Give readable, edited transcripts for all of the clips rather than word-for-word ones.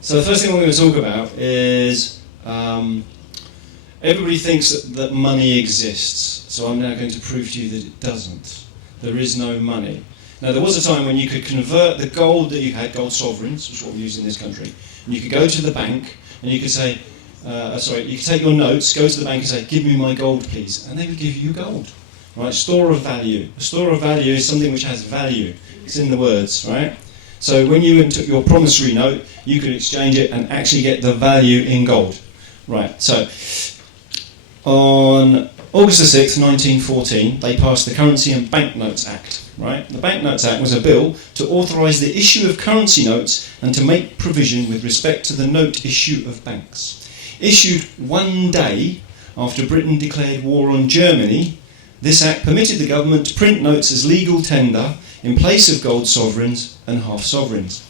So the first thing we're going to talk about is everybody thinks that money exists. So I'm now going to prove to you that it doesn't. There is no money. Now there was a time when you could convert the gold that you had, gold sovereigns, which is what we use in this country, and you could go to the bank and you could say, you could take your notes, go to the bank and say, give me my gold please, and they would give you gold. Right, store of value. A store of value is something which has value. It's in the words, right? So when you took your promissory note, you could exchange it and actually get the value in gold. Right, so on August the 6th, 1914, they passed the Currency and Banknotes Act. Right? The Banknotes Act was a bill to authorise the issue of currency notes and to make provision with respect to the note issue of banks. Issued one day after Britain declared war on Germany, this act permitted the government to print notes as legal tender in place of gold sovereigns and half sovereigns.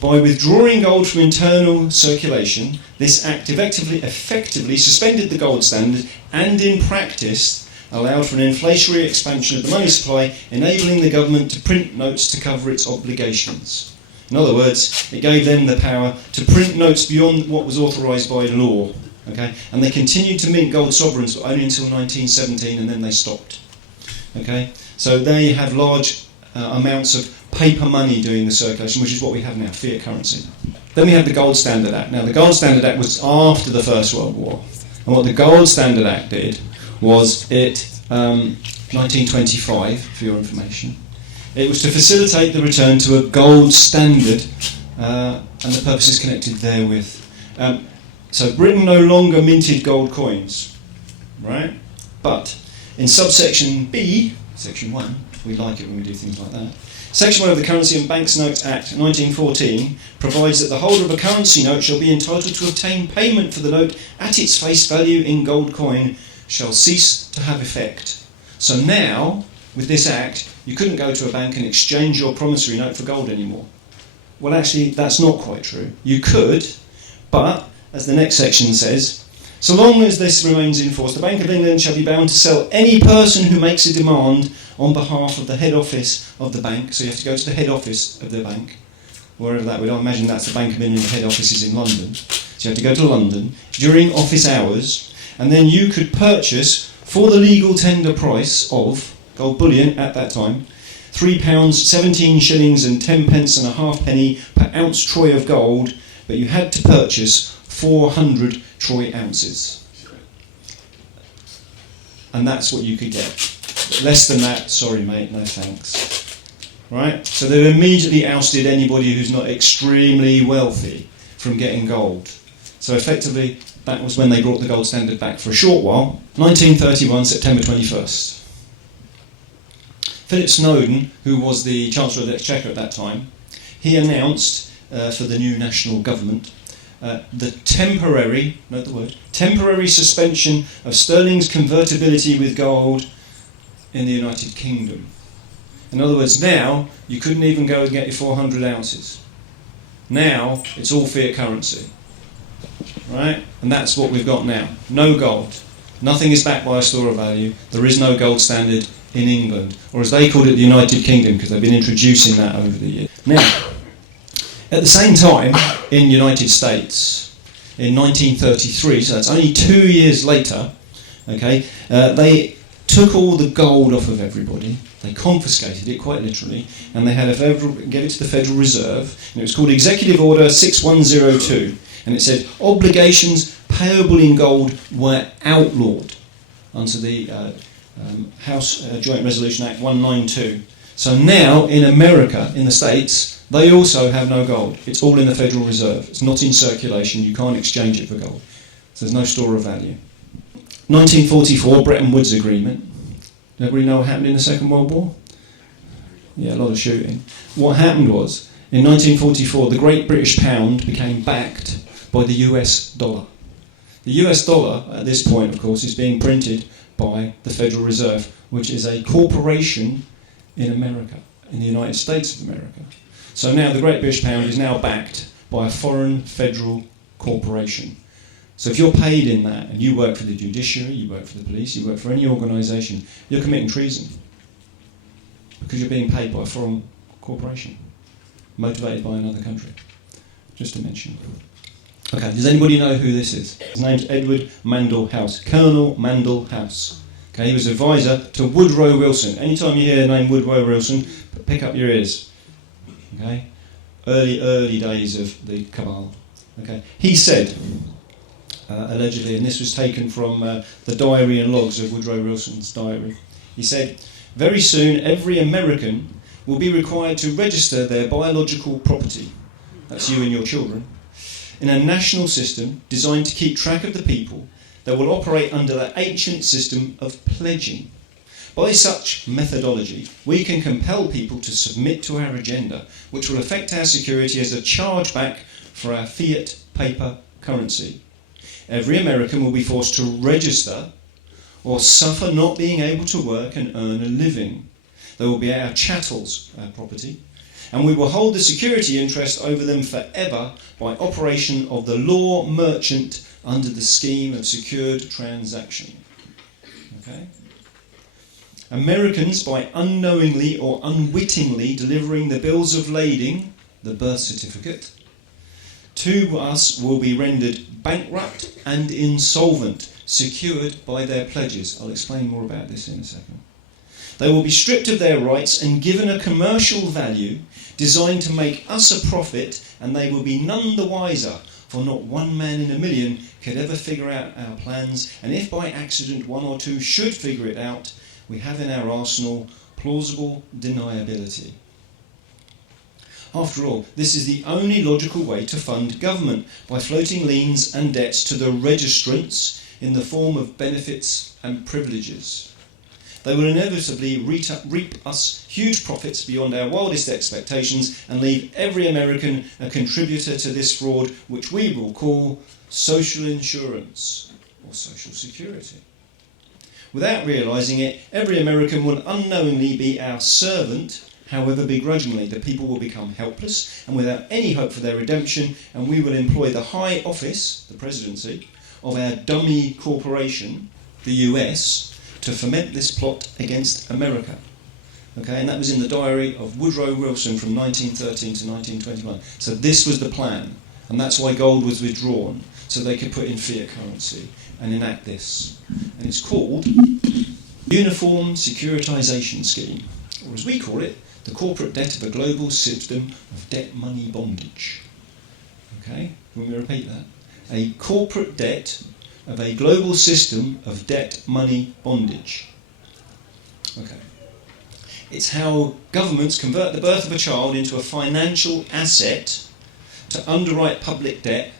By withdrawing gold from internal circulation, this act effectively suspended the gold standard and in practice allowed for an inflationary expansion of the money supply, enabling the government to print notes to cover its obligations. In other words, it gave them the power to print notes beyond what was authorised by law. Okay? And they continued to mint gold sovereigns but only until 1917, and then they stopped. Okay? So they have large amounts of paper money doing the circulation, which is what we have now, fiat currency. Then we have the Gold Standard Act. Now the Gold Standard Act was after the First World War, and what the Gold Standard Act did was 1925, for your information, it was to facilitate the return to a gold standard and the purposes connected therewith. So Britain no longer minted gold coins, right? But in subsection B, section 1, we like it when we do things like that, Section 1 of the Currency and Banknotes Act 1914 provides that the holder of a currency note shall be entitled to obtain payment for the note at its face value in gold coin shall cease to have effect. So now, with this act, you couldn't go to a bank and exchange your promissory note for gold anymore. Well, actually, that's not quite true. You could, but, as the next section says, so long as this remains in force, the Bank of England shall be bound to sell any person who makes a demand on behalf of the head office of the bank. So you have to go to the head office of the bank, wherever that would. I imagine that's the Bank of England head office is in London. So you have to go to London during office hours, and then you could purchase, for the legal tender price of gold bullion at that time, £3, 17 shillings and 10 pence and a halfpenny per ounce troy of gold, but you had to purchase 400 troy ounces. And that's what you could get. Less than that, sorry mate, no thanks. Right? So they immediately ousted anybody who's not extremely wealthy from getting gold. So effectively, that was when they brought the gold standard back for a short while. 1931, September 21st. Philip Snowden, who was the Chancellor of the Exchequer at that time, he announced for the new national government the temporary, note the word, temporary suspension of sterling's convertibility with gold in the United Kingdom. In other words, now you couldn't even go and get your 400 ounces. Now it's all fiat currency. Right? And that's what we've got now. No gold. Nothing is backed by a store of value. There is no gold standard in England, or as they called it, the United Kingdom, because they've been introducing that over the years. Now, at the same time, in the United States, in 1933, so that's only 2 years later, okay, they took all the gold off of everybody, they confiscated it quite literally, and they had gave it to the Federal Reserve, and it was called Executive Order 6102, and it said obligations payable in gold were outlawed under the House Joint Resolution Act 192. So now in America, in the States, they also have no gold. It's all in the Federal Reserve. It's not in circulation. You can't exchange it for gold. So there's no store of value. 1944, Bretton Woods Agreement. Everybody know what happened in the Second World War? Yeah, a lot of shooting. What happened was, in 1944, the Great British Pound became backed by the US dollar. The US dollar, at this point, of course, is being printed by the Federal Reserve, which is a corporation in America, in the United States of America. So now the Great British Pound is now backed by a foreign federal corporation. So if you're paid in that, and you work for the judiciary, you work for the police, you work for any organisation, you're committing treason. Because you're being paid by a foreign corporation, motivated by another country. just to mention. Okay, does anybody know who this is? His name's Edward Mandell House, Colonel Mandell House. Okay, he was advisor to Woodrow Wilson. Anytime you hear the name Woodrow Wilson, pick up your ears. Okay, early days of the cabal. Okay, he said, allegedly, and this was taken from the diary and logs of Woodrow Wilson's diary. He said, "Very soon, every American will be required to register their biological property, that's you and your children, in a national system designed to keep track of the people that will operate under the ancient system of pledging. By such methodology, we can compel people to submit to our agenda, which will affect our security as a chargeback for our fiat paper currency. Every American will be forced to register or suffer not being able to work and earn a living. They will be our chattels, our property, and we will hold the security interest over them forever by operation of the law merchant under the scheme of secured transaction." Okay? Americans, by unknowingly or unwittingly delivering the bills of lading, the birth certificate, to us will be rendered bankrupt and insolvent, secured by their pledges. I'll explain more about this in a second. They will be stripped of their rights and given a commercial value designed to make us a profit, and they will be none the wiser, for not one man in a million could ever figure out our plans, and if by accident one or two should figure it out, we have in our arsenal plausible deniability. After all, this is the only logical way to fund government, by floating liens and debts to the registrants in the form of benefits and privileges. They will inevitably reap us huge profits beyond our wildest expectations and leave every American a contributor to this fraud, which we will call social insurance or social security. Without realising it, every American will unknowingly be our servant, however begrudgingly. The people will become helpless and without any hope for their redemption, and we will employ the high office, the presidency, of our dummy corporation, the US, to foment this plot against America. Okay, and that was in the diary of Woodrow Wilson from 1913 to 1921. So this was the plan, and that's why gold was withdrawn, so they could put in fiat currency and enact this. And it's called Uniform Securitization Scheme, or as we call it, the corporate debt of a global system of debt money bondage. Okay, let me repeat that. A corporate debt of a global system of debt money bondage. Okay. It's how governments convert the birth of a child into a financial asset to underwrite public debt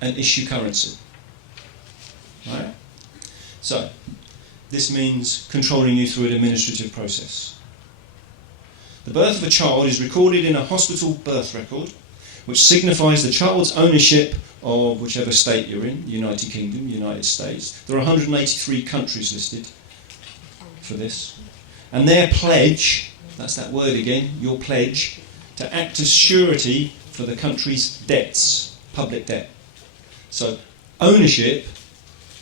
and issue currency. Right? So, this means controlling you through an administrative process. The birth of a child is recorded in a hospital birth record, which signifies the child's ownership of whichever state you're in, United Kingdom, United States. There are 183 countries listed for this. And their pledge, that's that word again, your pledge, to act as surety for the country's debts, public debt. So ownership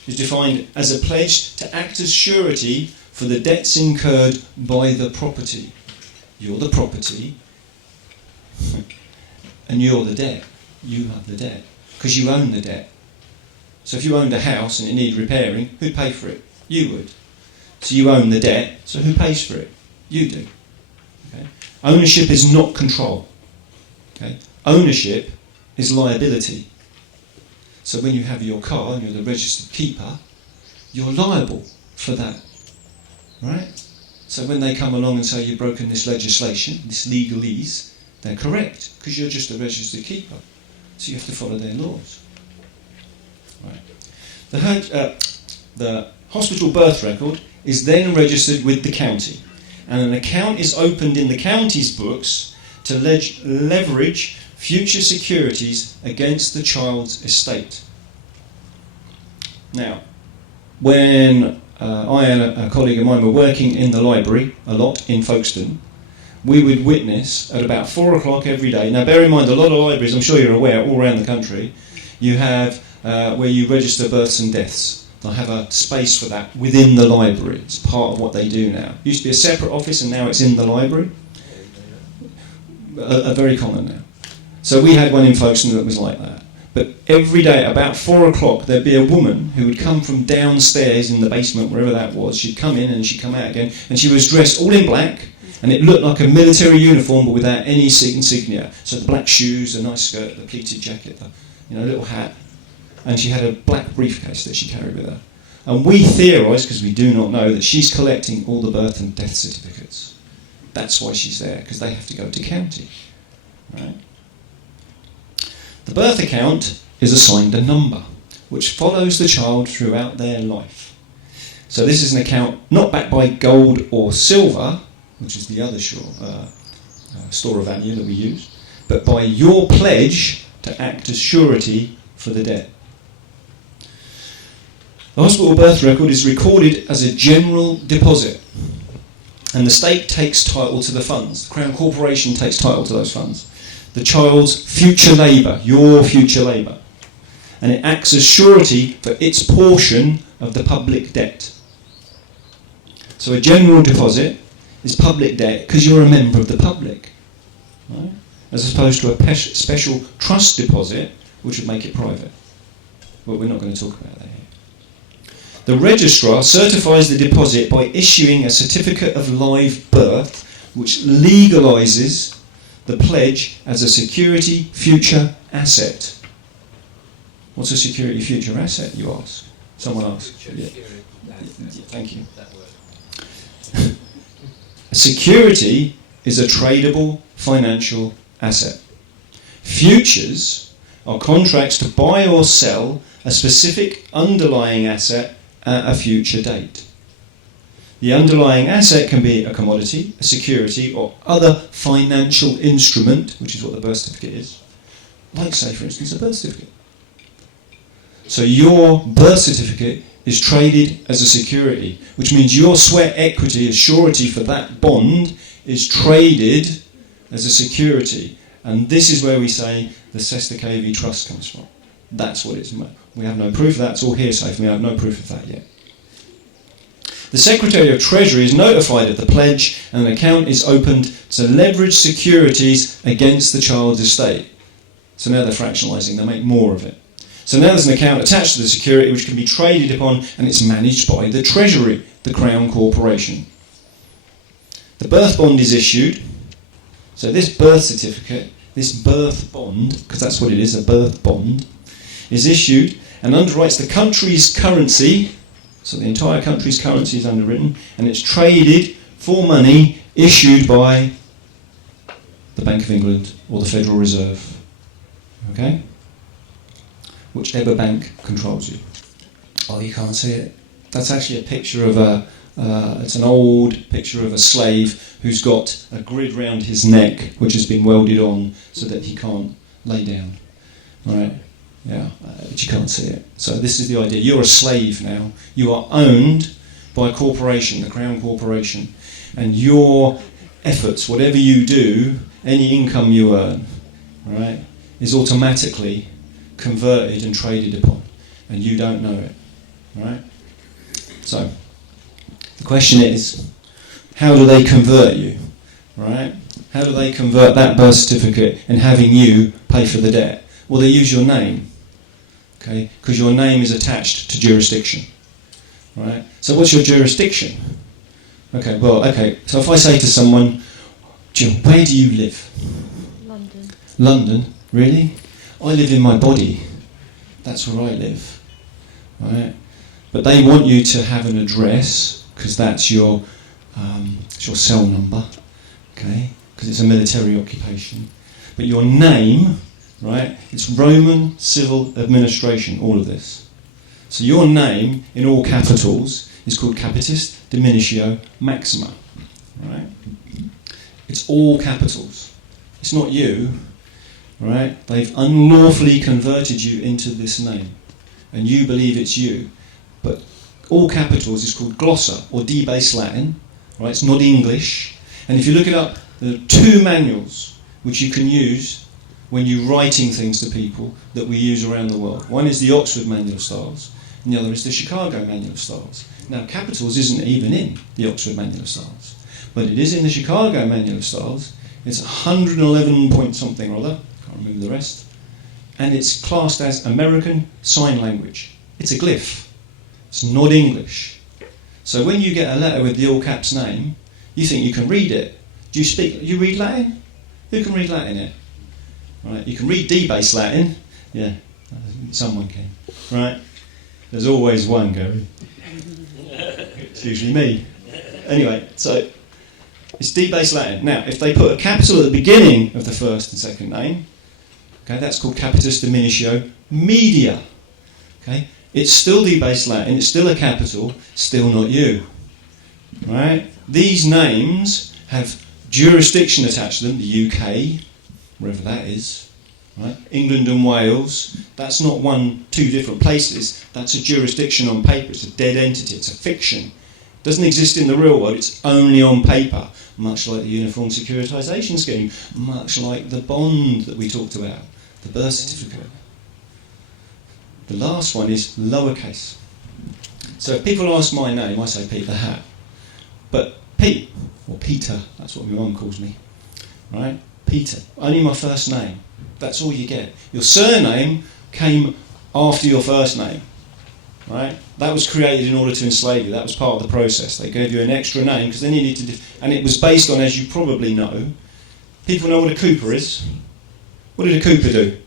is defined as a pledge to act as surety for the debts incurred by the property. You're the property, and you're the debt. You have the debt, because you own the debt. So if you owned a house and it needed repairing, who'd pay for it? You would. So you own the debt, so who pays for it? You do. Okay? Ownership is not control. Okay? Ownership is liability. So when you have your car and you're the registered keeper, you're liable for that. Right? So when they come along and say you've broken this legislation, this legalese, they're correct, because you're just a registered keeper. So you have to follow their laws. Right. The hospital birth record is then registered with the county, and an account is opened in the county's books to leverage future securities against the child's estate. Now, when I and a colleague of mine were working in the library a lot in Folkestone, we would witness at about 4 o'clock every day. Now bear in mind, a lot of libraries, I'm sure you're aware, all around the country, you have where you register births and deaths. They'll have a space for that within the library. It's part of what they do now. It used to be a separate office and now it's in the library. Very common now. So we had one in Folkestone that was like that. But every day at about 4 o'clock, there'd be a woman who would come from downstairs in the basement, wherever that was. She'd come in and she'd come out again, and she was dressed all in black, and it looked like a military uniform, but without any insignia. So the black shoes, the nice skirt, the pleated jacket, the little hat, and she had a black briefcase that she carried with her. And we theorise, because we do not know, that she's collecting all the birth and death certificates. That's why she's there, because they have to go to county. Right? The birth account is assigned a number, which follows the child throughout their life. So this is an account not backed by gold or silver, which is the other store of value that we use, but by your pledge to act as surety for the debt. The hospital birth record is recorded as a general deposit, and the state takes title to the funds. The Crown Corporation takes title to those funds. The child's future labour, your future labour, and it acts as surety for its portion of the public debt. So a general deposit is public debt because you're a member of the public, right? As opposed to a special trust deposit, which would make it private. Well, we're not going to talk about that here. The registrar certifies the deposit by issuing a certificate of live birth, which legalises the pledge as a security future asset. What's a security future asset, you ask? Someone asked. Yeah. Thank you. A security is a tradable financial asset. Futures are contracts to buy or sell a specific underlying asset at a future date. The underlying asset can be a commodity, a security, or other financial instrument, which is what the birth certificate is. Like, say, for instance, a birth certificate. So your birth certificate is traded as a security, which means your sweat equity as surety for that bond is traded as a security. And this is where we say the Cester KV Trust comes from. That's what it's. We have no proof of that. It's all hearsay. We have no proof of that yet. The Secretary of Treasury is notified of the pledge, and an account is opened to leverage securities against the child's estate. So now they're fractionalising. They make more of it. So now there's an account attached to the security which can be traded upon, and it's managed by the Treasury, the Crown Corporation. The birth bond is issued. So this birth certificate, this birth bond, because that's what it is, a birth bond, is issued and underwrites the country's currency. So the entire country's currency is underwritten, and it's traded for money issued by the Bank of England or the Federal Reserve. Okay? Whichever bank controls you. Oh, you can't see it. That's actually a picture of it's an old picture of a slave who's got a grid round his neck, which has been welded on so that he can't lay down. All right? Yeah, but you can't see it. So this is the idea. You're a slave now. You are owned by a corporation, the Crown Corporation, and your efforts, whatever you do, any income you earn, right, is automatically converted and traded upon, and you don't know it, right? So the question is, how do they convert you, right? How do they convert that birth certificate and having you pay for the debt? Well, they use your name, okay, because your name is attached to jurisdiction, right? So what's your jurisdiction? Okay, so if I say to someone, Jill, where do you live? London. London? Really? I live in my body. That's where I live, right? But they want you to have an address, because that's your cell number, okay, because it's a military occupation. But your name, right, it's Roman civil administration, all of this. So your name, in all capitals, is called Capitis Diminutio Maxima, right? It's all capitals. It's not you, right? They've unlawfully converted you into this name, and you believe it's you. But all capitals is called glossa, or debased Latin, right? It's not English. And if you look it up, there are two manuals which you can use when you're writing things to people that we use around the world. One is the Oxford Manual of Styles, and the other is the Chicago Manual of Styles. Now, capitals isn't even in the Oxford Manual of Styles, but it is in the Chicago Manual of Styles. It's 111 point something or other, can't remember the rest. And it's classed as American Sign Language. It's a glyph. It's not English. So when you get a letter with the all caps name, you think you can read it. Do you read Latin? Who can read Latin here? Right, you can read debased Latin. Yeah, someone can. Right? There's always one, Gary. It's usually me. Anyway, so it's debased Latin. Now, if they put a capital at the beginning of the first and second name, okay, that's called capitis diminutio media. Okay, it's still debased Latin, it's still a capital, still not you. Right? These names have jurisdiction attached to them, the UK, wherever that is. Right? England and Wales, that's not two different places, that's a jurisdiction on paper, it's a dead entity, it's a fiction. It doesn't exist in the real world, it's only on paper, much like the Uniform Securitisation Scheme, much like the bond that we talked about, the birth certificate. The last one is lowercase. So if people ask my name, I say Pete the Hat. But Pete, or Peter, that's what my mum calls me, right? Peter, only my first name. That's all you get. Your surname came after your first name, right? That was created in order to enslave you. That was part of the process. They gave you an extra name because then you need to... and it was based on, as you probably know, people know what a cooper is. What did a cooper do?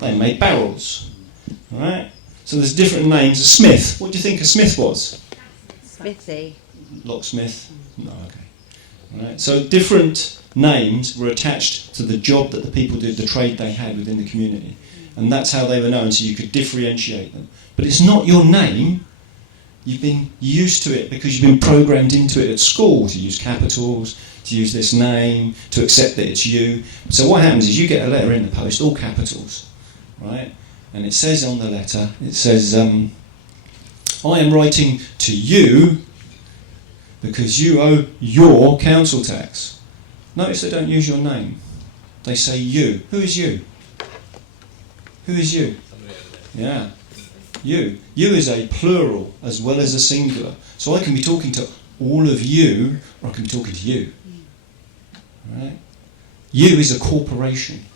They made barrels, right? So there's different names. A smith, what do you think a smith was? Smithy. Locksmith? No, okay. Right. So different names were attached to the job that the people did, the trade they had within the community. And that's how they were known, so you could differentiate them. But it's not your name. You've been used to it because you've been programmed into it at school to use capitals, to use this name, to accept that it's you. So what happens is you get a letter in the post, all capitals, right? And it says on the letter, it says, I am writing to you because you owe your council tax. Notice they don't use your name. They say you. Who is you? Who is you? Yeah. You. You is a plural as well as a singular. So I can be talking to all of you, or I can be talking to you. Right? You is a corporation.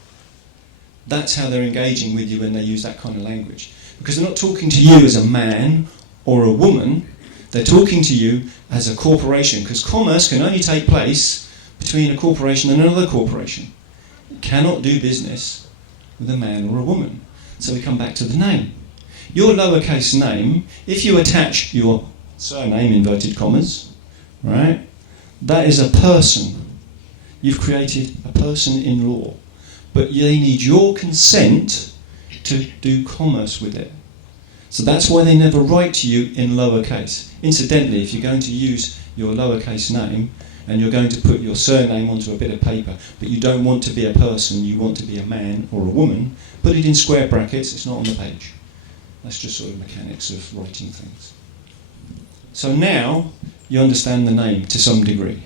That's how they're engaging with you when they use that kind of language. Because they're not talking to you as a man or a woman. They're talking to you as a corporation. Because commerce can only take place between a corporation and another corporation. You cannot do business with a man or a woman. So we come back to the name. Your lowercase name, if you attach your surname, inverted commas, right, that is a person. You've created a person in law. But they need your consent to do commerce with it. So that's why they never write to you in lowercase. Incidentally, if you're going to use your lowercase name, and you're going to put your surname onto a bit of paper, but you don't want to be a person, you want to be a man or a woman, put it in square brackets, it's not on the page. That's just sort of mechanics of writing things. So now you understand the name to some degree.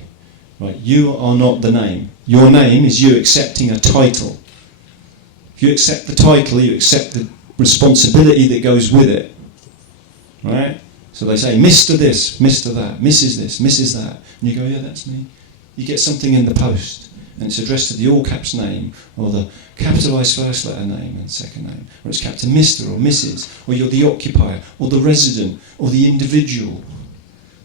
Right? You are not the name. Your name is you accepting a title. If you accept the title, you accept the responsibility that goes with it. Right? So they say, Mr. this, Mr. that, Mrs. this, Mrs. that. And you go, yeah, that's me. You get something in the post, and it's addressed to the all caps name, or the capitalised first letter name and second name, or it's capped to Mr. or Mrs., or you're the occupier, or the resident, or the individual.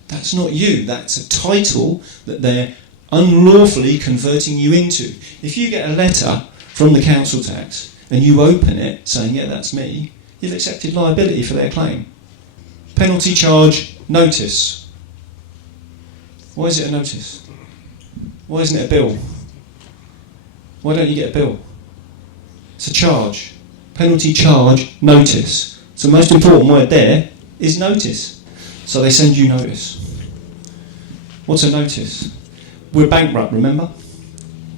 That's not you. That's a title that they're unlawfully converting you into. If you get a letter from the council tax, and you open it saying, yeah, that's me, you've accepted liability for their claim. Penalty charge notice. Why is it a notice? Why isn't it a bill? Why don't you get a bill? It's a charge. Penalty charge notice. So the most important word there is notice. So they send you notice. What's a notice? We're bankrupt, remember?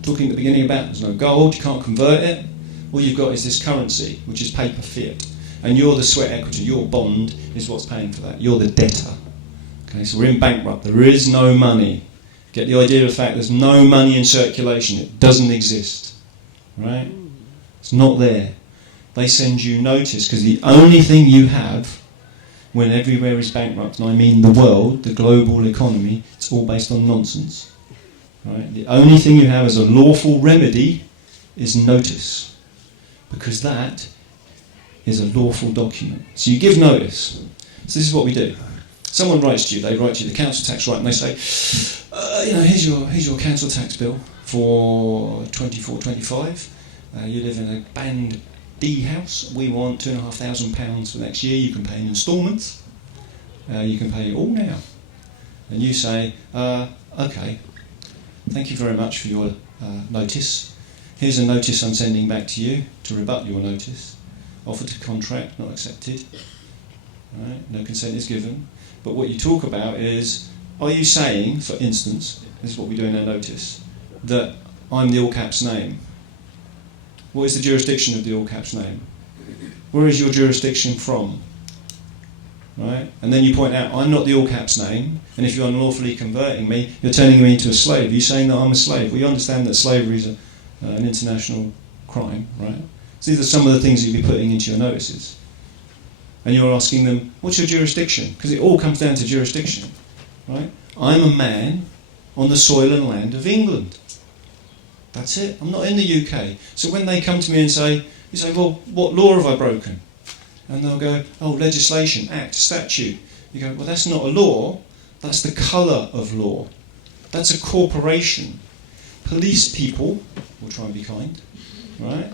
Talking at the beginning about there's no gold, you can't convert it. All you've got is this currency, which is paper fiat. And you're the sweat equity, your bond is what's paying for that. You're the debtor. Okay, so we're in bankrupt. There is no money. Get the idea of the fact there's no money in circulation. It doesn't exist. Right? It's not there. They send you notice because the only thing you have when everywhere is bankrupt, and I mean the world, the global economy, it's all based on nonsense. Right? The only thing you have as a lawful remedy is notice. because that is a lawful document. So you give notice. So this is what we do. Someone writes to you, they write to you the council tax right, and they say, here's your council tax bill for 24-25. You live in a band D house. We want £2,500 for next year. You can pay in instalments. You can pay it all now. And you say, okay, thank you very much for your notice. Here's a notice I'm sending back to you to rebut your notice. Offer to contract, not accepted. Right? No consent is given. But what you talk about is, are you saying, for instance, this is what we do in our notice, that I'm the all caps name? What is the jurisdiction of the all caps name? Where is your jurisdiction from? Right? And then you point out, I'm not the all caps name, and if you're unlawfully converting me, you're turning me into a slave. You're saying that I'm a slave. Well, you understand that slavery is an international crime, right? So these are some of the things you'll be putting into your notices. And you're asking them, what's your jurisdiction? Because it all comes down to jurisdiction, right? I'm a man on the soil and land of England. That's it. I'm not in the UK. So when they come to me and say, you say, well, what law have I broken? And they'll go, oh, legislation, act, statute. You go, well, that's not a law. That's the colour of law. That's a corporation. Police people, we'll try and be kind, right?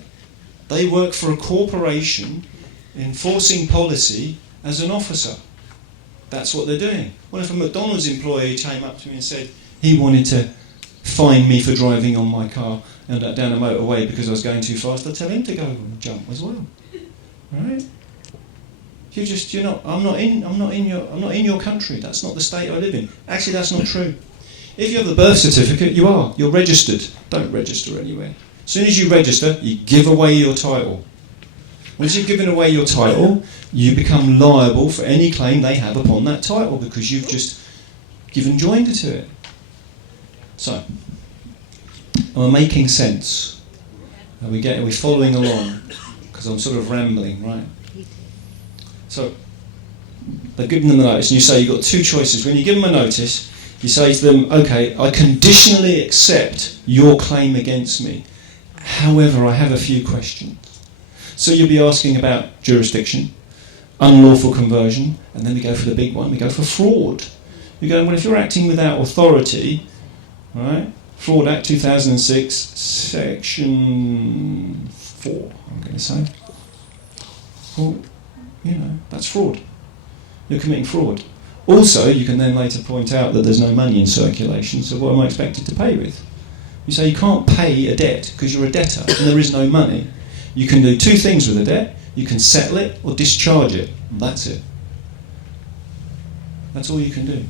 They work for a corporation enforcing policy as an officer. That's what they're doing. Well, if a McDonald's employee came up to me and said he wanted to fine me for driving on my car and down a motorway because I was going too fast, I'd tell him to go and jump as well. Right? I'm not in your country. That's not the state I live in. Actually, that's not true. If you have the birth certificate, you're registered. Don't register anywhere. As soon as you register, you give away your title. Once you've given away your title, you become liable for any claim they have upon that title because you've just given joinder to it. So, am I making sense? Are we following along? Because I'm sort of rambling, right? So, they've given them the notice, and you say you've got two choices. When you give them a notice, you say to them, okay, I conditionally accept your claim against me. However, I have a few questions. So you'll be asking about jurisdiction, unlawful conversion, and then we go for the big one, we go for fraud. You go, well, if you're acting without authority, right, Fraud Act 2006, Section 4, I'm going to say. Well, that's fraud. You're committing fraud. Also, you can then later point out that there's no money in circulation, so what am I expected to pay with? You say you can't pay a debt because you're a debtor and there is no money. You can do two things with a debt. You can settle it or discharge it. That's it. That's all you can do.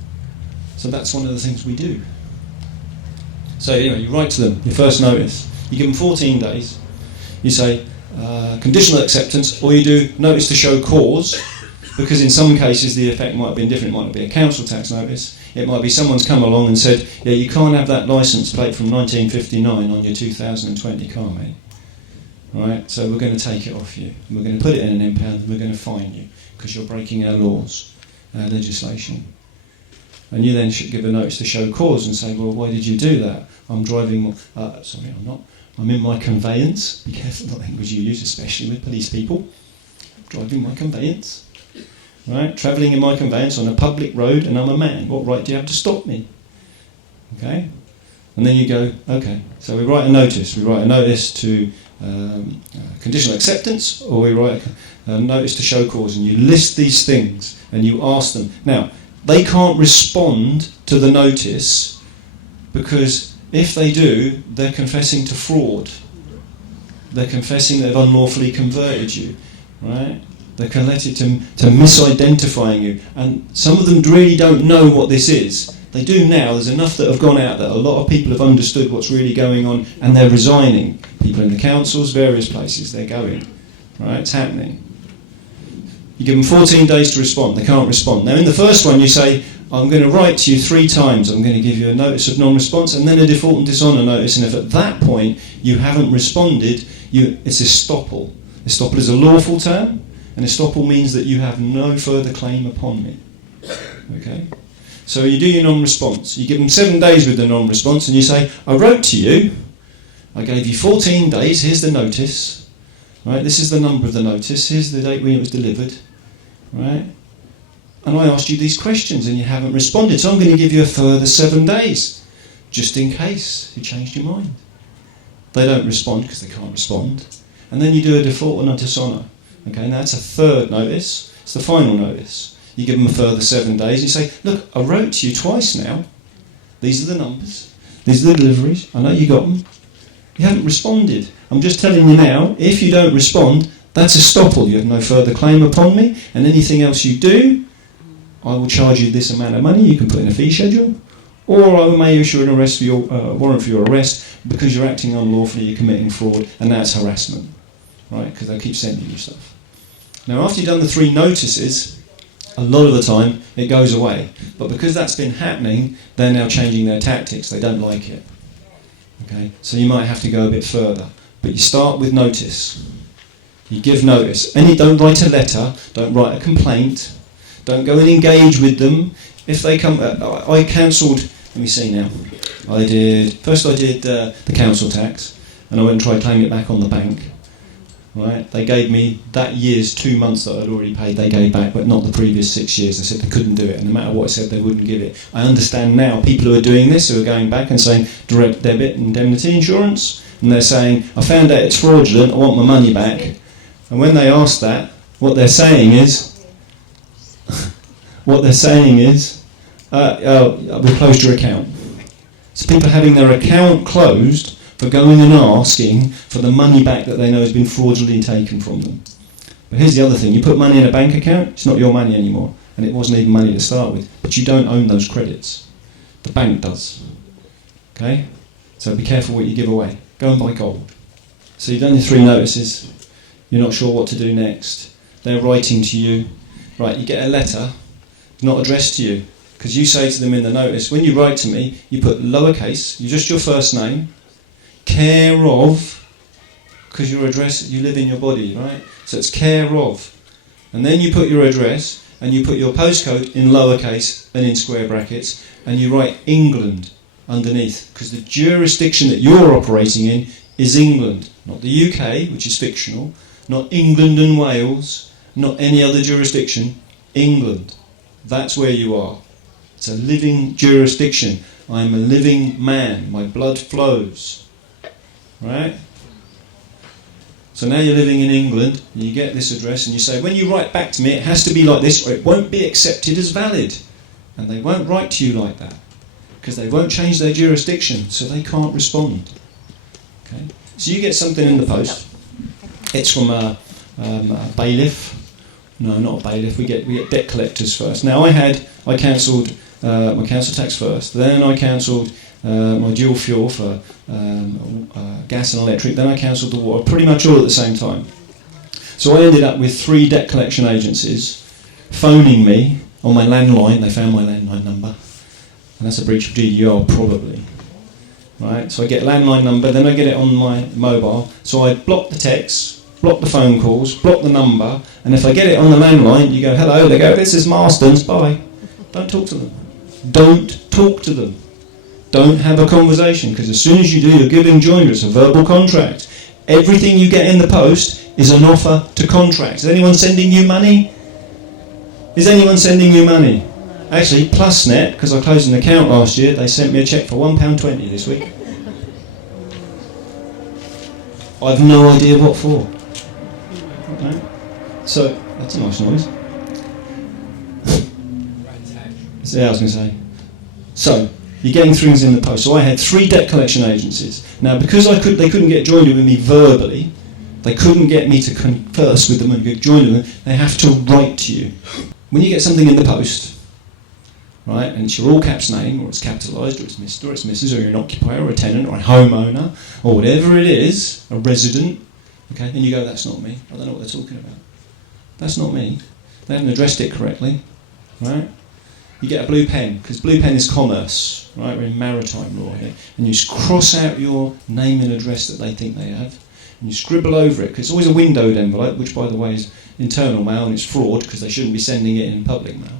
So that's one of the things we do. So anyway, you write to them, your first notice. You give them 14 days. You say conditional acceptance, or you do notice to show cause, because in some cases the effect might have been different. It might not be a council tax notice. It might be someone's come along and said, yeah, you can't have that licence plate from 1959 on your 2020 car, mate. Right, so we're going to take it off you. We're going to put it in an impound and we're going to fine you because you're breaking our laws, our legislation. And you then should give a notice to show cause and say, well, why did you do that? I'm driving, sorry, I'm not. I'm in my conveyance. Be careful the language you use, especially with police people. Driving my conveyance. Right, travelling in my conveyance on a public road and I'm a man. What right do you have to stop me? Okay? And then you go, okay, so we write a notice. We write a notice to conditional acceptance, or we write a notice to show cause, and you list these things and you ask them. Now, they can't respond to the notice because if they do, they're confessing to fraud. They're confessing they've unlawfully converted you, right? They're connected to misidentifying you, and some of them really don't know what this is. They do now. There's enough that have gone out that a lot of people have understood what's really going on, and they're resigning. People in the councils, various places, they're going. Right? It's happening. You give them 14 days to respond. They can't respond. Now, in the first one, you say, I'm going to write to you 3 times. I'm going to give you a notice of non-response and then a default and dishonour notice. And if at that point you haven't responded, it's estoppel. Estoppel is a lawful term, and estoppel means that you have no further claim upon me. Okay? So you do your non-response. You give them 7 days with the non-response and you say, I wrote to you, I gave you 14 days, here's the notice, Right? This is the number of the notice. Here's the date when it was delivered. Right? And I asked you these questions and you haven't responded. So I'm going to give you a further 7 days, just in case you changed your mind. They don't respond because they can't respond. And then you do a default and a dishonour. Okay, now that's a third notice. It's the final notice. You give them a further 7 days. You say, look, I wrote to you twice now. These are the numbers. These are the deliveries. I know you got them. You haven't responded. I'm just telling you now, if you don't respond, that's a stopple. You have no further claim upon me. And anything else you do, I will charge you this amount of money. You can put in a fee schedule. Or I may issue an arrest for your warrant for your arrest because you're acting unlawfully, you're committing fraud, and that's harassment. Right? Because they'll keep sending you stuff. Now, after you've done the 3 notices, a lot of the time it goes away. But because that's been happening, they're now changing their tactics. They don't like it. Okay? So you might have to go a bit further. But you start with notice. You give notice. Don't write a letter. Don't write a complaint. Don't go and engage with them. If they come... I cancelled... Let me see now. First I did the council tax. And I went and tried claiming it back on the bank. Right? They gave me that year's 2 months that I'd already paid, they gave back, but not the previous 6 years. They said they couldn't do it, and no matter what I said, they wouldn't give it. I understand now people who are doing this, who are going back and saying direct debit indemnity insurance, and they're saying, I found out it's fraudulent, I want my money back. And when they ask that, what they're saying is, we've closed your account. So people having their account closed for going and asking for the money back that they know has been fraudulently taken from them. But here's the other thing, you put money in a bank account, it's not your money anymore, and it wasn't even money to start with, but you don't own those credits. The bank does. Okay? So be careful what you give away. Go and buy gold. So you've done your 3 notices, you're not sure what to do next. They're writing to you. Right, you get a letter, not addressed to you, because you say to them in the notice, when you write to me, you put lowercase, just your first name, care of, because your address, you live in your body, right? So it's care of. And then you put your address, and you put your postcode in lowercase and in square brackets, and you write England underneath, because the jurisdiction that you're operating in is England, not the UK, which is fictional, not England and Wales, not any other jurisdiction, England. That's where you are. It's a living jurisdiction. I am a living man. My blood flows. Right? So now you're living in England, and you get this address, and you say, when you write back to me, it has to be like this, or it won't be accepted as valid. And they won't write to you like that, because they won't change their jurisdiction, so they can't respond. Okay? So you get something in the post. It's from a bailiff. No, not a bailiff. We get debt collectors first. Now I cancelled my council tax first. Then I cancelled my dual fuel for gas and electric. Then I cancelled the water, pretty much all at the same time. So I ended up with 3 debt collection agencies phoning me on my landline. They found my landline number, and that's a breach of GDPR probably. Right? So I get landline number, then I get it on my mobile. So I block the texts, block the phone calls, block the number, and if I get it on the landline, you go, hello, they go, this is Marston's, bye. Don't talk to them. Don't talk to them. Don't have a conversation, because as soon as you do, you're giving joinder. It's a verbal contract. Everything you get in the post is an offer to contract. Is anyone sending you money? Is anyone sending you money? Actually, PlusNet, because I closed an account last year, they sent me a cheque for £1.20 this week. I've no idea what for. Okay. So, that's a nice noise. So, yeah, I was going to say. So, you're getting things in the post. So I had 3 debt collection agencies. Now, because they couldn't get joined with me verbally, they couldn't get me to converse with them and get joined with them, they have to write to you. When you get something in the post, right, and it's your all caps name, or it's capitalised, or it's Mr. or it's Mrs., or you're an occupier, or a tenant, or a homeowner, or whatever it is, a resident, okay, and you go, that's not me. I don't know what they're talking about. That's not me. They haven't addressed it correctly, right? You get a blue pen, because blue pen is commerce, right? We're in maritime law here. And you cross out your name and address that they think they have, and you scribble over it, because it's always a windowed envelope, which, by the way, is internal mail, and it's fraud, because they shouldn't be sending it in public mail.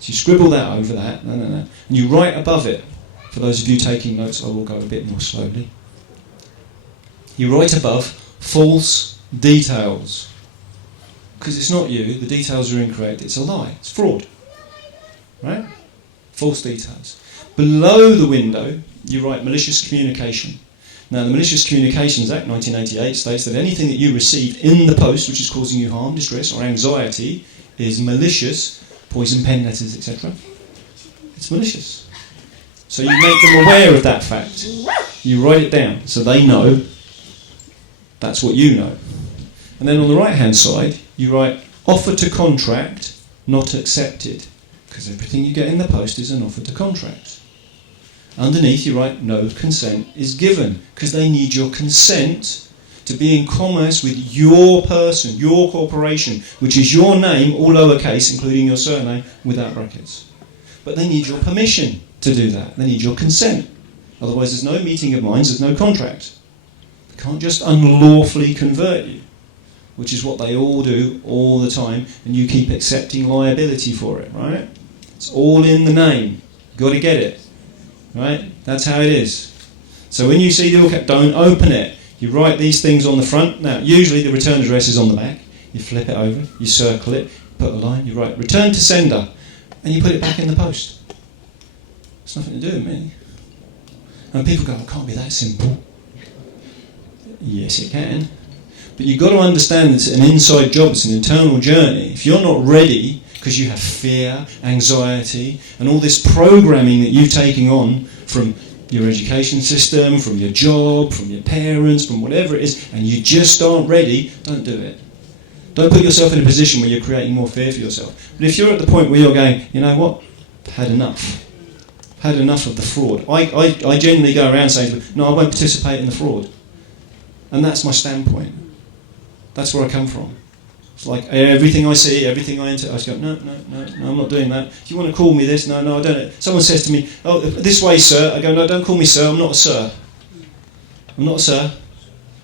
So you scribble that over that, and you write above it. For those of you taking notes, I will go a bit more slowly. You write above, false details. Because it's not you, the details are incorrect, it's a lie, it's fraud. Right? False details. Below the window, you write malicious communication. Now, the Malicious Communications Act, 1988, states that anything that you received in the post which is causing you harm, distress, or anxiety is malicious, poison pen letters, etc. It's malicious. So you make them aware of that fact. You write it down so they know that's what you know. And then on the right-hand side, you write offer to contract, not accepted. Because everything you get in the post is an offer to contract. Underneath you write no consent is given, because they need your consent to be in commerce with your person, your corporation, which is your name, all lowercase, including your surname, without brackets. But they need your permission to do that. They need your consent. Otherwise there's no meeting of minds, there's no contract. They can't just unlawfully convert you, which is what they all do all the time, and you keep accepting liability for it, right? It's all in the name. You've got to get it. Right? That's how it is. So when you see the all cap, don't open it. You write these things on the front. Now, usually the return address is on the back. You flip it over, you circle it, put a line, you write return to sender, and you put it back in the post. It's nothing to do with me. And people go, it can't be that simple. Yes, it can. But you've got to understand it's an inside job, it's an internal journey. If you're not ready, because you have fear, anxiety, and all this programming that you've taken on from your education system, from your job, from your parents, from whatever it is, and you just aren't ready, don't do it. Don't put yourself in a position where you're creating more fear for yourself. But if you're at the point where you're going, you know what, I've had enough. I've had enough of the fraud. I genuinely go around saying, no, I won't participate in the fraud. And that's my standpoint. That's where I come from. It's like everything I see, everything I enter, I just go, no, I'm not doing that. If you want to call me this, no, I don't. Someone says to me, oh, this way, sir. I go, no, don't call me sir, I'm not a sir. I'm not a sir.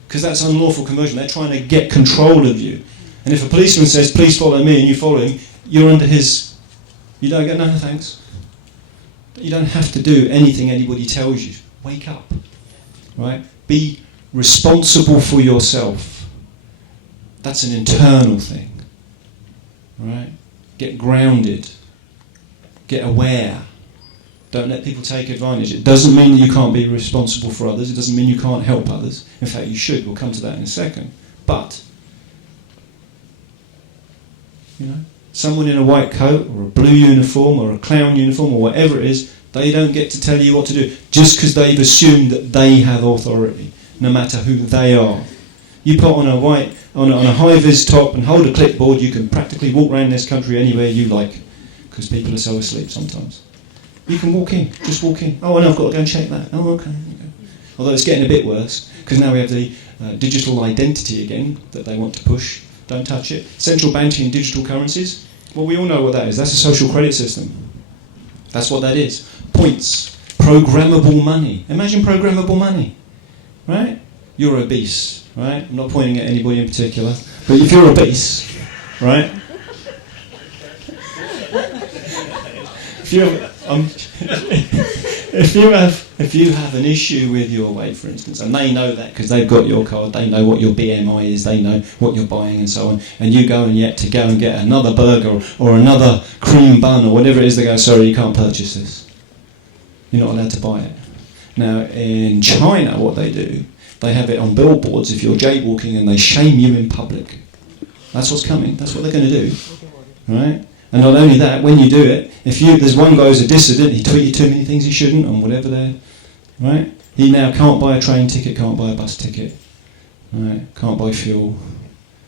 Because that's unlawful conversion. They're trying to get control of you. And if a policeman says, please follow me, and you follow him, you're under his... You don't go, no, thanks. You don't have to do anything anybody tells you. Wake up. Right? Be responsible for yourself. That's an internal thing, right? Get grounded, get aware. Don't let people take advantage. It doesn't mean that you can't be responsible for others. It doesn't mean you can't help others. In fact, you should. We'll come to that in a second. But, you know, someone in a white coat or a blue uniform or a clown uniform or whatever it is, they don't get to tell you what to do just because they've assumed that they have authority, no matter who they are. You put on a high-vis top and hold a clipboard, you can practically walk around this country anywhere you like, because people are so asleep sometimes. You can walk in, just walk in. Oh, and I've got to go and check that. Oh, okay. Although it's getting a bit worse, because now we have the digital identity again that they want to push. Don't touch it. Central banking and digital currencies. Well, we all know what that is. That's a social credit system. That's what that is. Points. Programmable money. Imagine programmable money, right? You're obese, right? I'm not pointing at anybody in particular, but if you're obese, right? If you have an issue with your weight, for instance, and they know that because they've got your card, they know what your BMI is, they know what you're buying and so on, and you go and yet to go and get another burger or another cream bun or whatever it is, they go, sorry, you can't purchase this. You're not allowed to buy it. Now, in China, what they do, they have it on billboards if you're jaywalking and they shame you in public. That's what's coming. That's what they're going to do. Right? And not only that, when you do it, there's one guy who's a dissident, he tweeted too many things he shouldn't and whatever they're... Right? He now can't buy a train ticket, can't buy a bus ticket. Right? Can't buy fuel.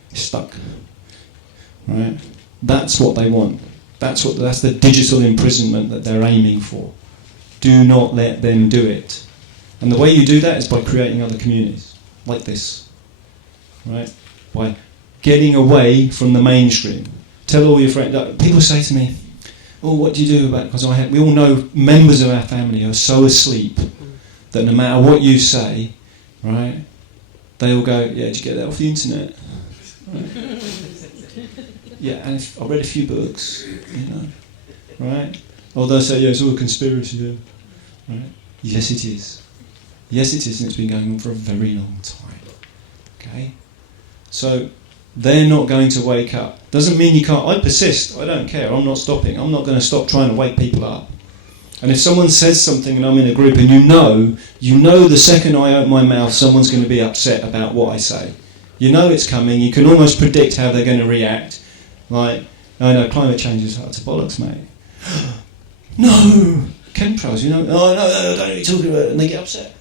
He's stuck. Right? That's what they want. That's the digital imprisonment that they're aiming for. Do not let them do it. And the way you do that is by creating other communities, like this, right? By getting away from the mainstream. Tell all your friends. People say to me, "Oh, what do you do about it?" Because we all know members of our family are so asleep that no matter what you say, right, they all go, "Yeah, did you get that off the internet?" Right? Yeah, and I read a few books, right? Or they'll say, "Yeah, it's all a conspiracy." Yeah. Right? Yes, it is. Yes, it is, and it's been going on for a very long time. Okay? So they're not going to wake up. Doesn't mean you can't. I persist. I don't care. I'm not stopping. I'm not going to stop trying to wake people up. And if someone says something and I'm in a group and you know the second I open my mouth, someone's going to be upset about what I say. You know it's coming. You can almost predict how they're going to react. Like, oh no, climate change is utter bollocks, mate. No! Chemtrails, oh no, I don't know what you're talking about, and they get upset.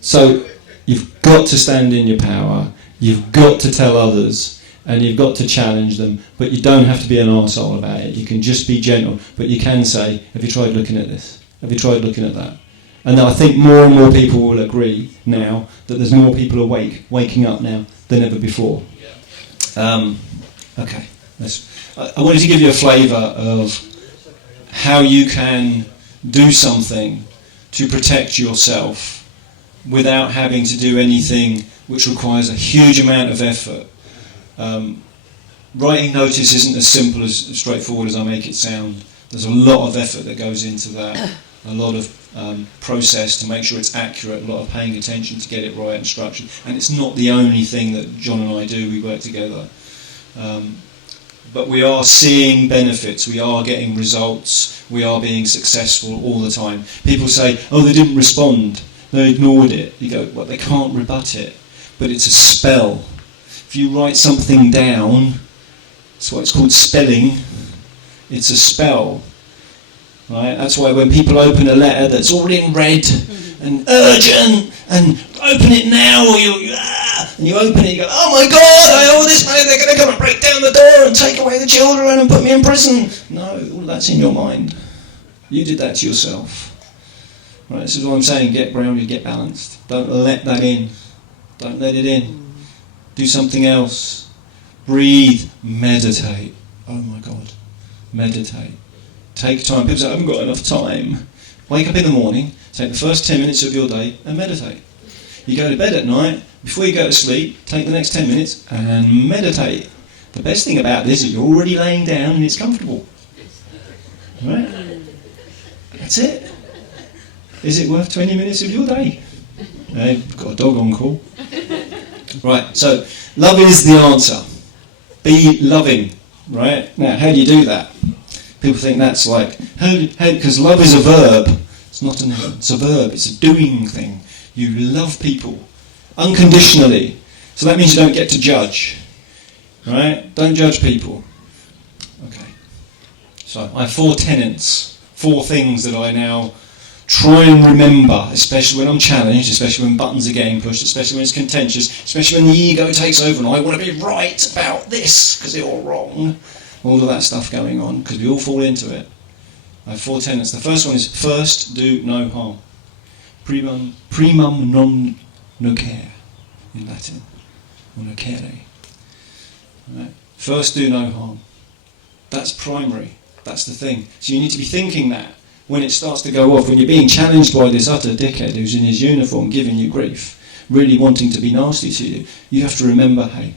So, you've got to stand in your power, you've got to tell others, and you've got to challenge them, but you don't have to be an arsehole about it. You can just be gentle, but you can say, have you tried looking at this? Have you tried looking at that? And I think more and more people will agree now that there's more people waking up now than ever before. Okay. I wanted to give you a flavour of how you can do something to protect yourself without having to do anything which requires a huge amount of effort. Writing notice isn't as simple as straightforward as I make it sound. There's a lot of effort that goes into that, a lot of process to make sure it's accurate, a lot of paying attention to get it right and structured. And it's not the only thing that John and I do, we work together. But we are seeing benefits, we are getting results, we are being successful all the time. People say, oh, they didn't respond, they ignored it. You go, well, they can't rebut it, but it's a spell. If you write something down, that's why it's called spelling, it's a spell. Right? That's why when people open a letter that's all in red and urgent and open it now, or and you open it, you go, oh my God, I owe this money, they're going to come and break down the door and take away the children and put me in prison. No, all that's in your mind. You did that to yourself. Right? This is what I'm saying, get grounded, get balanced. Don't let that in. Don't let it in. Do something else. Breathe, meditate. Oh my God, meditate. Take time. People say, I haven't got enough time. Wake up in the morning, take the first 10 minutes of your day and meditate. You go to bed at night, before you go to sleep, take the next 10 minutes and meditate. The best thing about this is you're already laying down and it's comfortable. Right? That's it. Is it worth 20 minutes of your day? I've got a dog on call. Right, so love is the answer. Be loving. Right? Now, how do you do that? People think that's like, because love is a verb. It's not a noun, it's a verb, it's a doing thing. You love people unconditionally. So that means you don't get to judge. Right? Don't judge people. Okay. So I have 4 tenets, 4 things that I now try and remember, especially when I'm challenged, especially when buttons are getting pushed, especially when it's contentious, especially when the ego takes over and I want to be right about this because you're wrong. All of that stuff going on, because we all fall into it. I have 4 tenets. The first one is, first do no harm. Primum non nocere, in Latin, or nocere. Right? First do no harm. That's primary. That's the thing. So you need to be thinking that when it starts to go off, when you're being challenged by this utter dickhead who's in his uniform giving you grief, really wanting to be nasty to you, you have to remember, hey,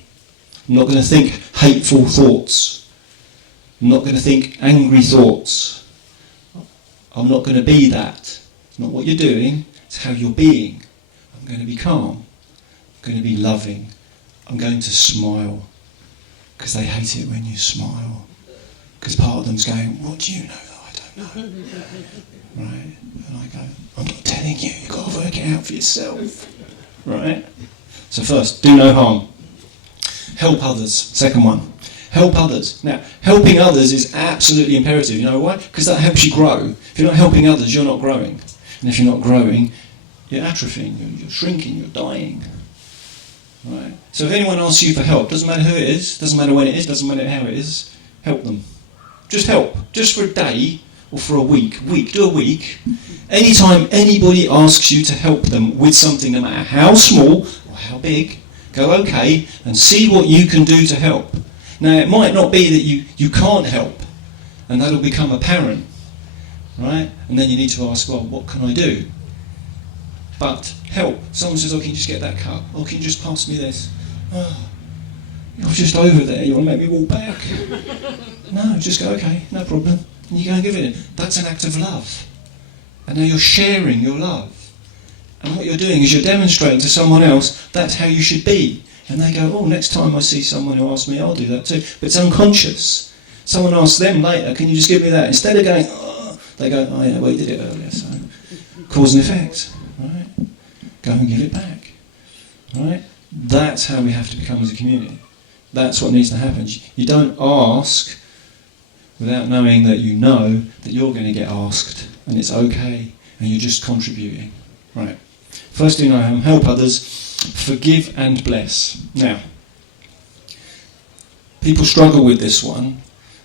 I'm not going to think hateful thoughts. I'm not going to think angry thoughts. I'm not going to be that. It's not what you're doing, it's how you're being. I'm going to be calm. I'm going to be loving. I'm going to smile. Because they hate it when you smile. Because part of them's going, what do you know that I don't know? Right? And I go, I'm not telling you, you've got to work it out for yourself. Right? So first, do no harm. Help others. Second one. Help others. Now, helping others is absolutely imperative. You know why? Because that helps you grow. If you're not helping others, you're not growing. And if you're not growing, you're atrophying, you're shrinking, you're dying. Right? So if anyone asks you for help, doesn't matter who it is, doesn't matter when it is, doesn't matter how it is, help them. Just help. Just for a day or for a week. Do a week. Anytime anybody asks you to help them with something, no matter how small or how big, go okay and see what you can do to help. Now, it might not be that you can't help, and that'll become apparent, right? And then you need to ask, well, what can I do? But help. Someone says, oh, can you just get that cup? Oh, can you just pass me this? Oh, you're just over there, you want to make me walk back? No, just go, okay, no problem. And you go and give it. That's an act of love. And now you're sharing your love. And what you're doing is you're demonstrating to someone else that's how you should be. And they go, oh, next time I see someone who asks me, I'll do that too. But it's unconscious. Someone asks them later, can you just give me that? Instead of going, oh, they go, oh yeah, well, you did it earlier, so cause and effect, right? Go and give it back, right? That's how we have to become as a community. That's what needs to happen. You don't ask without knowing that you know that you're going to get asked, and it's okay, and you're just contributing, right? First thing I am, help others. Forgive and bless. Now, people struggle with this one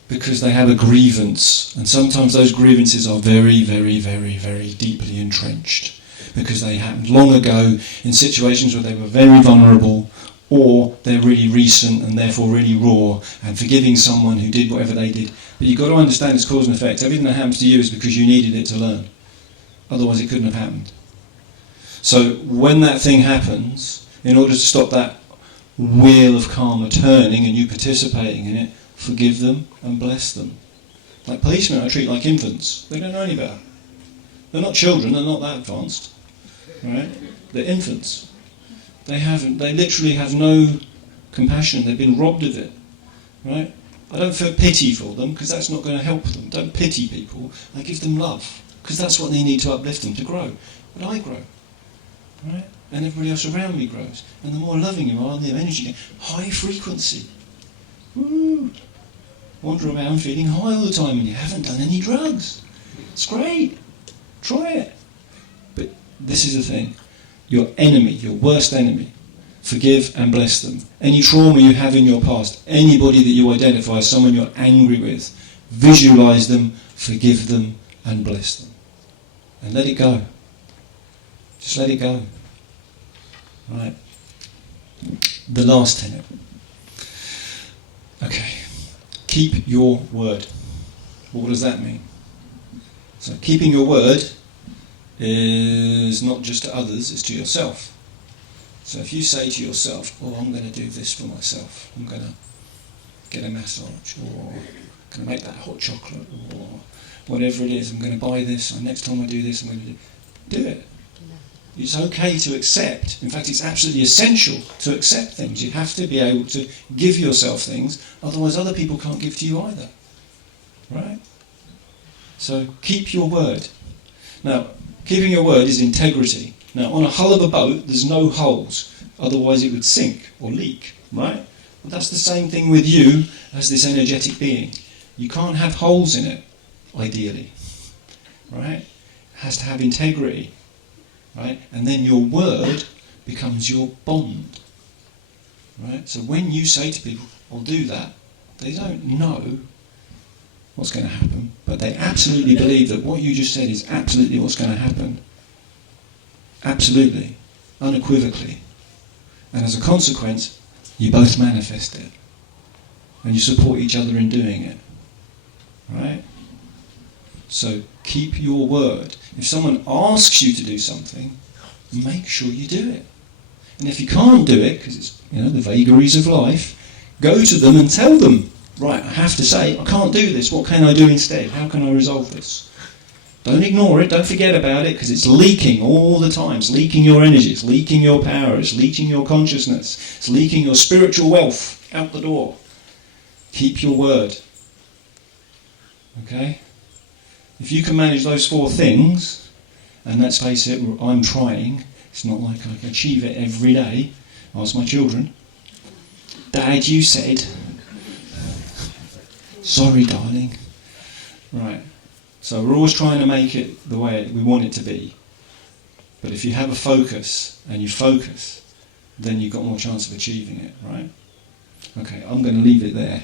because they have a grievance, and sometimes those grievances are very, very, very, very deeply entrenched because they happened long ago in situations where they were very vulnerable, or they're really recent and therefore really raw, and forgiving someone who did whatever they did. But you've got to understand it's cause and effect. Everything that happens to you is because you needed it to learn. Otherwise it couldn't have happened. So when that thing happens, in order to stop that wheel of karma turning and you participating in it, forgive them and bless them. Like policemen I treat like infants. They don't know any better. They're not children, they're not that advanced. Right? They're infants. They literally have no compassion. They've been robbed of it. Right? I don't feel pity for them because that's not going to help them. Don't pity people. I give them love because that's what they need to uplift them, to grow. But I grow. Right? And everybody else around me grows. And the more loving you are, the energy, high frequency. Woo! Wander around feeling high all the time and you haven't done any drugs. It's great. Try it. But this is the thing. Your enemy, your worst enemy, forgive and bless them. Any trauma you have in your past, anybody that you identify as someone you're angry with, visualize them, forgive them and bless them. And let it go. Just let it go. Right. The last tenet. Okay. Keep your word. What does that mean? So keeping your word is not just to others, it's to yourself. So if you say to yourself, oh, I'm going to do this for myself, I'm going to get a massage, or I'm going to make that hot chocolate, or whatever it is, I'm going to buy this, and next time I do this, I'm going to do it. It's okay to accept. In fact, it's absolutely essential to accept things. You have to be able to give yourself things, otherwise other people can't give to you either. Right? So keep your word. Now, keeping your word is integrity. Now, on a hull of a boat, there's no holes. Otherwise it would sink or leak. Right? Well, that's the same thing with you as this energetic being. You can't have holes in it, ideally. Right? It has to have integrity. Right? And then your word becomes your bond. Right? So when you say to people, I'll do that, they don't know what's going to happen, but they absolutely believe that what you just said is absolutely what's going to happen. Absolutely. Unequivocally. And as a consequence, you both manifest it. And you support each other in doing it. Right? So keep your word. If someone asks you to do something, make sure you do it. And if you can't do it, because it's the vagaries of life, go to them and tell them, right, I have to say, I can't do this. What can I do instead? How can I resolve this? Don't ignore it. Don't forget about it, because it's leaking all the time. It's leaking your energy. It's leaking your power. It's leaking your consciousness. It's leaking your spiritual wealth out the door. Keep your word. Okay? If you can manage those 4 things, and let's face it, I'm trying. It's not like I can achieve it every day. Ask my children. Dad, you said. Sorry, darling. Right. So we're always trying to make it the way we want it to be. But if you have a focus, and you focus, then you've got more chance of achieving it, right? Okay, I'm going to leave it there.